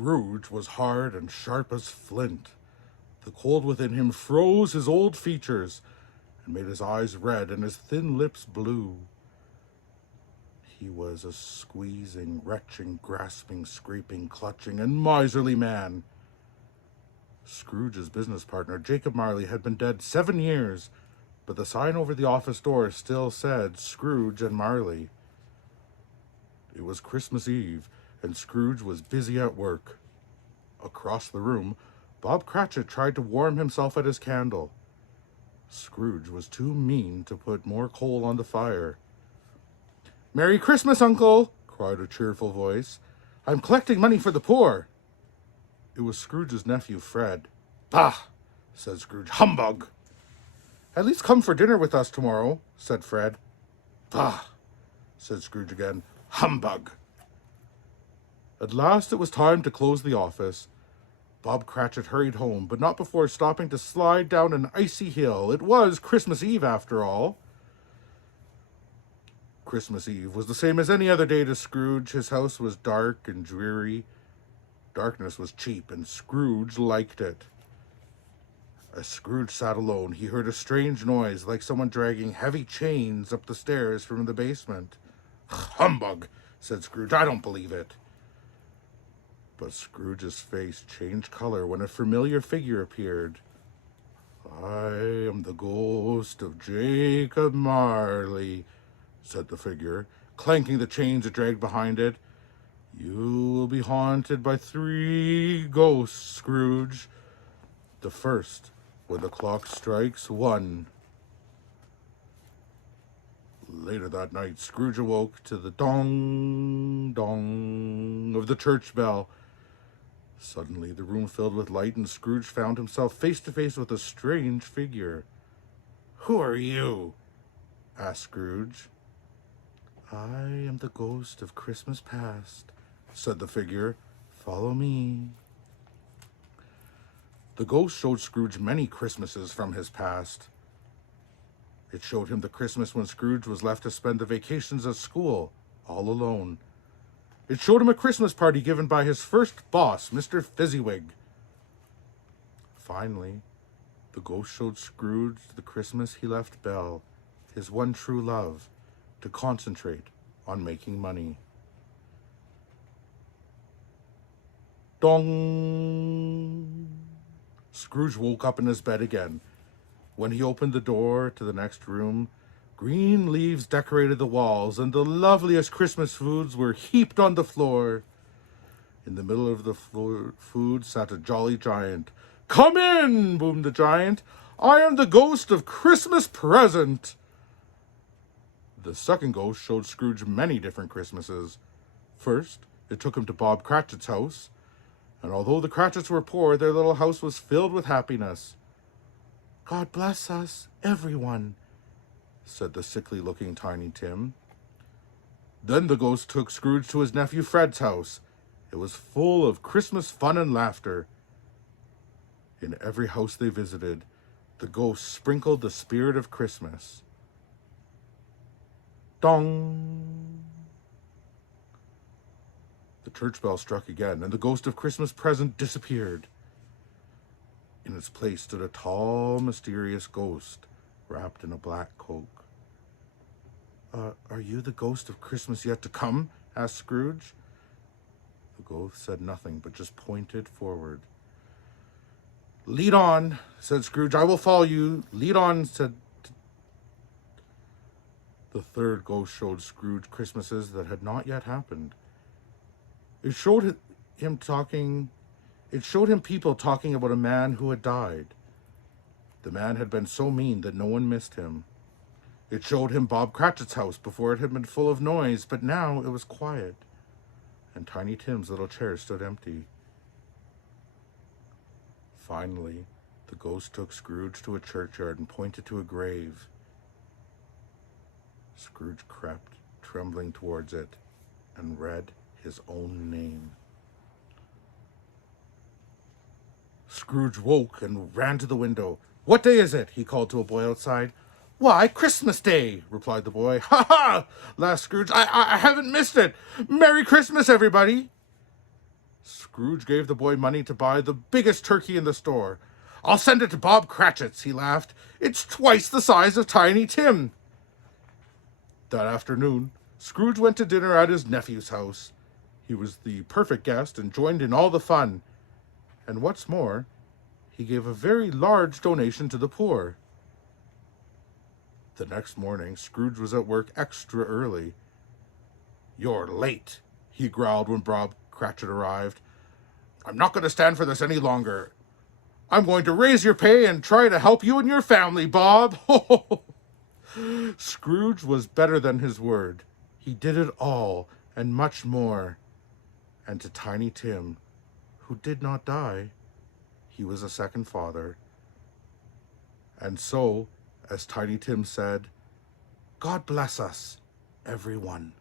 Scrooge was hard and sharp as flint. The cold within him froze his old features and made his eyes red and his thin lips blue. He was a squeezing, retching, grasping, scraping, clutching, and miserly man. Scrooge's business partner, Jacob Marley, had been dead 7 years, but the sign over the office door still said Scrooge and Marley. It was Christmas Eve, and Scrooge was busy at work. Across the room, Bob Cratchit tried to warm himself at his candle. Scrooge was too mean to put more coal on the fire. "Merry Christmas, Uncle!" cried a cheerful voice. "I'm collecting money for the poor." It was Scrooge's nephew, Fred. "Bah!" said Scrooge. "Humbug!" "At least come for dinner with us tomorrow," said Fred. "Bah!" said Scrooge again. "Humbug!" At last it was time to close the office. Bob Cratchit hurried home, but not before stopping to slide down an icy hill. It was Christmas Eve, after all. Christmas Eve was the same as any other day to Scrooge. His house was dark and dreary. Darkness was cheap, and Scrooge liked it. As Scrooge sat alone, he heard a strange noise, like someone dragging heavy chains up the stairs from the basement. "Humbug!" said Scrooge. "I don't believe it." But Scrooge's face changed color when a familiar figure appeared. "I am the ghost of Jacob Marley," said the figure, clanking the chains it dragged behind it. "You will be haunted by 3 ghosts, Scrooge. The first, when the clock strikes 1. Later that night, Scrooge awoke to the dong, dong of the church bell. Suddenly, the room filled with light, and Scrooge found himself face to face with a strange figure. "Who are you?" asked Scrooge. "I am the ghost of Christmas past," said the figure. "Follow me." The ghost showed Scrooge many Christmases from his past. It showed him the Christmas when Scrooge was left to spend the vacations at school, all alone. It showed him a Christmas party given by his first boss, Mr. Fezziwig. Finally, the ghost showed Scrooge the Christmas he left Belle, his one true love, to concentrate on making money. Dong! Scrooge woke up in his bed again. When he opened the door to the next room, green leaves decorated the walls, and the loveliest Christmas foods were heaped on the floor. In the middle of the food sat a jolly giant. "Come in," boomed the giant. "I am the ghost of Christmas present." The second ghost showed Scrooge many different Christmases. First, it took him to Bob Cratchit's house, and although the Cratchits were poor, their little house was filled with happiness. "God bless us, everyone," said the sickly-looking Tiny Tim. Then the ghost took Scrooge to his nephew Fred's house. It was full of Christmas fun and laughter. In every house they visited, the ghost sprinkled the spirit of Christmas. Dong! The church bell struck again, and the ghost of Christmas present disappeared. In its place stood a tall, mysterious ghost, wrapped in a black cloak. Are you the ghost of Christmas yet to come?" asked Scrooge. The ghost said nothing, but just pointed forward. "Lead on," said Scrooge. "I will follow you." "Lead on," said... The third ghost showed Scrooge Christmases that had not yet happened. It showed him people talking about a man who had died. The man had been so mean that no one missed him. It showed him Bob Cratchit's house. Before it had been full of noise, but now it was quiet, and Tiny Tim's little chair stood empty. Finally, the ghost took Scrooge to a churchyard and pointed to a grave. Scrooge crept, trembling towards it, and read his own name. Scrooge woke and ran to the window. "What day is it?" he called to a boy outside. "Why, Christmas Day," replied the boy. "Ha ha!" laughed Scrooge. I haven't missed it. Merry Christmas, everybody." Scrooge gave the boy money to buy the biggest turkey in the store. "I'll send it to Bob Cratchit's," he laughed. "It's twice the size of Tiny Tim." That afternoon, Scrooge went to dinner at his nephew's house. He was the perfect guest and joined in all the fun. And what's more, he gave a very large donation to the poor. The next morning, Scrooge was at work extra early. "You're late," he growled when Bob Cratchit arrived. "I'm not going to stand for this any longer. I'm going to raise your pay and try to help you and your family, Bob." Scrooge was better than his word. He did it all and much more. And to Tiny Tim, who did not die, he was a second father. And so, as Tiny Tim said, "God bless us, everyone."